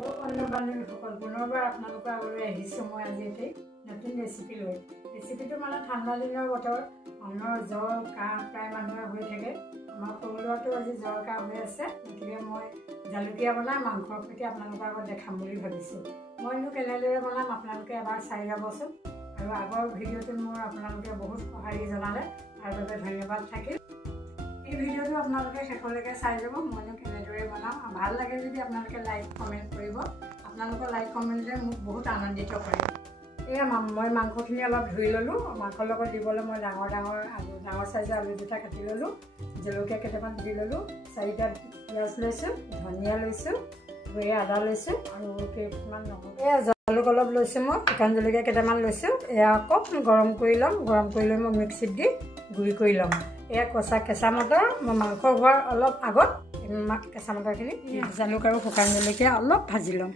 বান্ধৱীসকল পুনৰবাৰ আপোনালোকৰ আগলৈ আহিছোঁ মই আজি এটি নতুন ৰেচিপি লৈ। ৰেচিপিটো মানে ঠাণ্ডা দিনৰ বতৰ, মানুহৰ জ্বৰ কাহ প্ৰায় মানুহৰ হৈ থাকে। আমাৰ সৰু ল'ৰাটো আজি জ্বৰ কাহ হৈ আছে, গতিকে মই জালুকীয়া বনাই মাংসৰ সৈতে আপোনালোকৰ আগত দেখাম বুলি ভাবিছোঁ। মইনো কেনেদৰে বনাম আপোনালোকে এবাৰ চাই যাবচোন। আৰু আগৰ ভিডিঅ'টোত মোৰ আপোনালোকে বহুত সঁহাৰি জনালে, তাৰ বাবে ধন্যবাদ থাকিল। এই ভিডিঅ'টো আপোনালোকে শেষলৈকে চাই যাব, মইনো কেনেদৰে বনাম। ভাল লাগে যদি আপোনালোকে লাইক কমেণ্ট কৰিব। আপোনালোকৰ লাইক কমেণ্টে মোক বহুত আনন্দিত কৰে। এয়া মই মাংসখিনি অলপ ধুই ল'লোঁ। মাংসৰ লগত দিবলৈ মই ডাঙৰ চাইজৰ আলু দুটা কাটি ল'লোঁ, জলকীয়া কেইটামান দি ল'লোঁ, 4টা পিঁয়াজ লৈছোঁ, ধনিয়া লৈছোঁ, এয়া আদা লৈছোঁ আৰু কেইটামান নহৰু, এয়া জালুক অলপ লৈছোঁ, মই শুকান জলকীয়া কেইটামান লৈছোঁ। এয়া অকণমান গৰম কৰি ল'ম, গৰম কৰি লৈ মই মিক্সিত দি গুড়ি কৰি ল'ম। এয়া কেঁচা মটৰ, মই মাংস হোৱাৰ অলপ আগত কেঁচা মটৰখিনি জালুক আৰু শুকান জলকীয়া অলপ ভাজি ল'ম।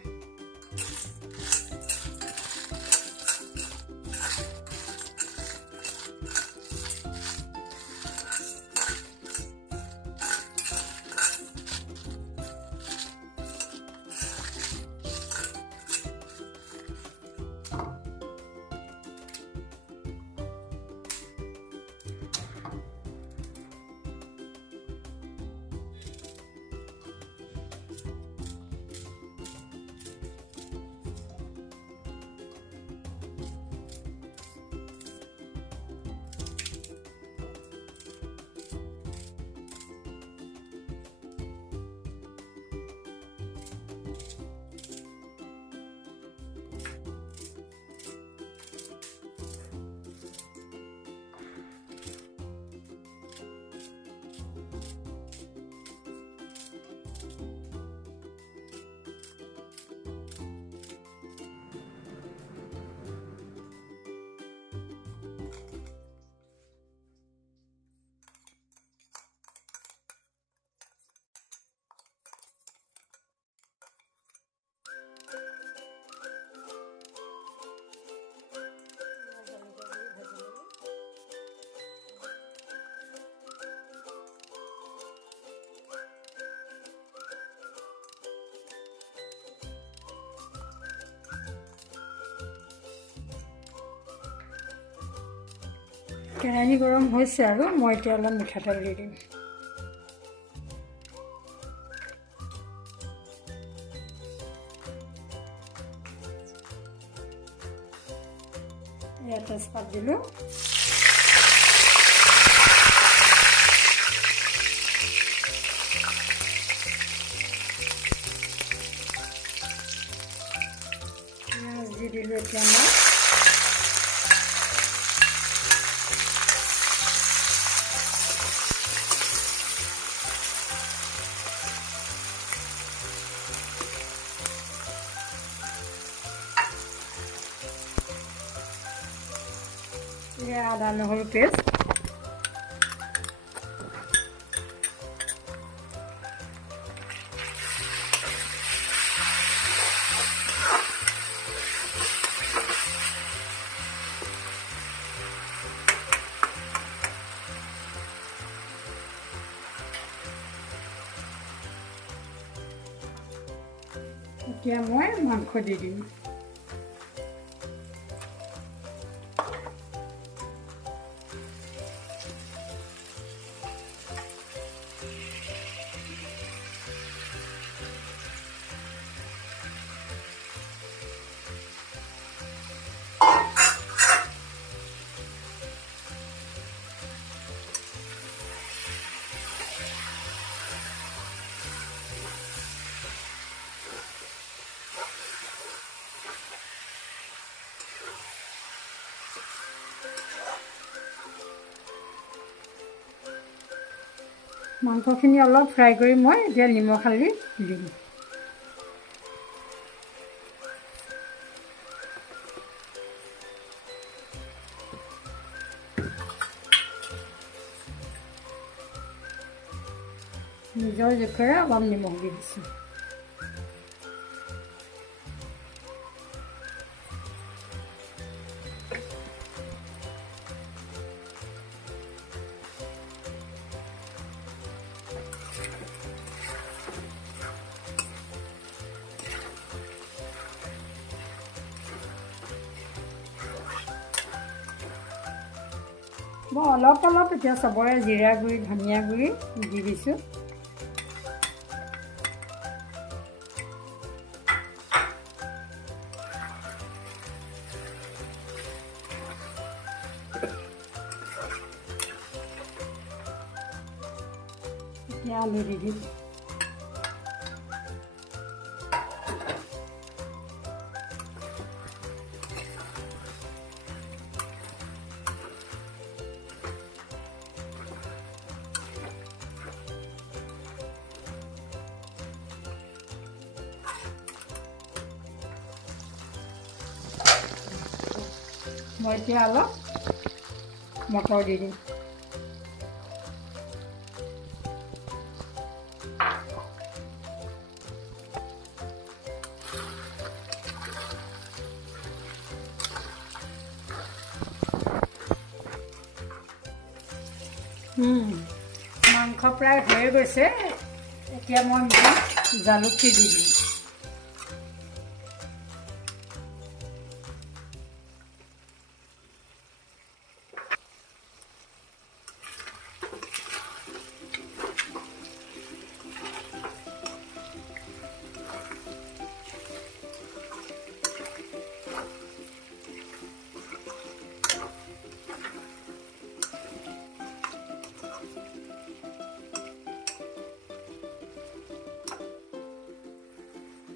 কেৰাহী গৰম হৈছে আৰু মই এতিয়া অলপ মিঠাতেল দি দিম। এয়া তেজপাত দিলোঁ, পিঁয়াজ দি দিলোঁ। এতিয়া মই আদা নহৰু পেষ্ট, এতিয়া মই মাংস দি দিম। মাংসখিনি অলপ ফ্ৰাই কৰি মই এতিয়া নিমখ হালধি দিম। নিজৰ জোখেৰে অলপ নিমখ দি দিছোঁ। মই অলপ অলপ এতিয়া চবৰে জিৰা গুড়ি ধনিয়া গুড়ি দি দিছোঁ। এতিয়া আলু দি দিম। মই এতিয়া অলপ মটৰ দি দিম। মাংস প্ৰায় হৈয়ে গৈছে। এতিয়া মই জালুকটি দি দিম।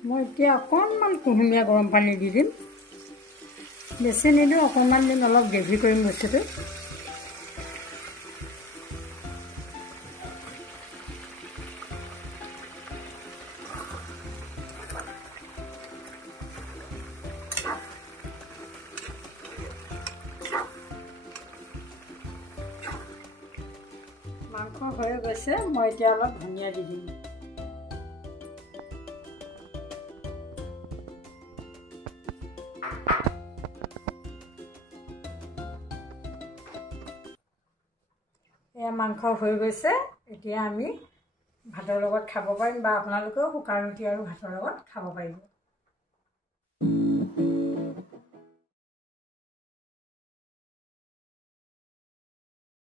মই এতিয়া অকণমান কুহুমীয়া গৰম পানী দি দিম। বেছি নিদিওঁ, অকণমান দিম, অলপ গ্ৰেভি কৰিম বস্তুটো। মাংস হৈ গৈছে, মই এতিয়া অলপ ধনিয়া দি দিম। এয়া মাংস হৈ গৈছে। এতিয়া আমি ভাতৰ লগত খাব পাৰিম, বা আপোনালোকেও শুকান ৰুটি আৰু ভাতৰ লগত খাব পাৰিব।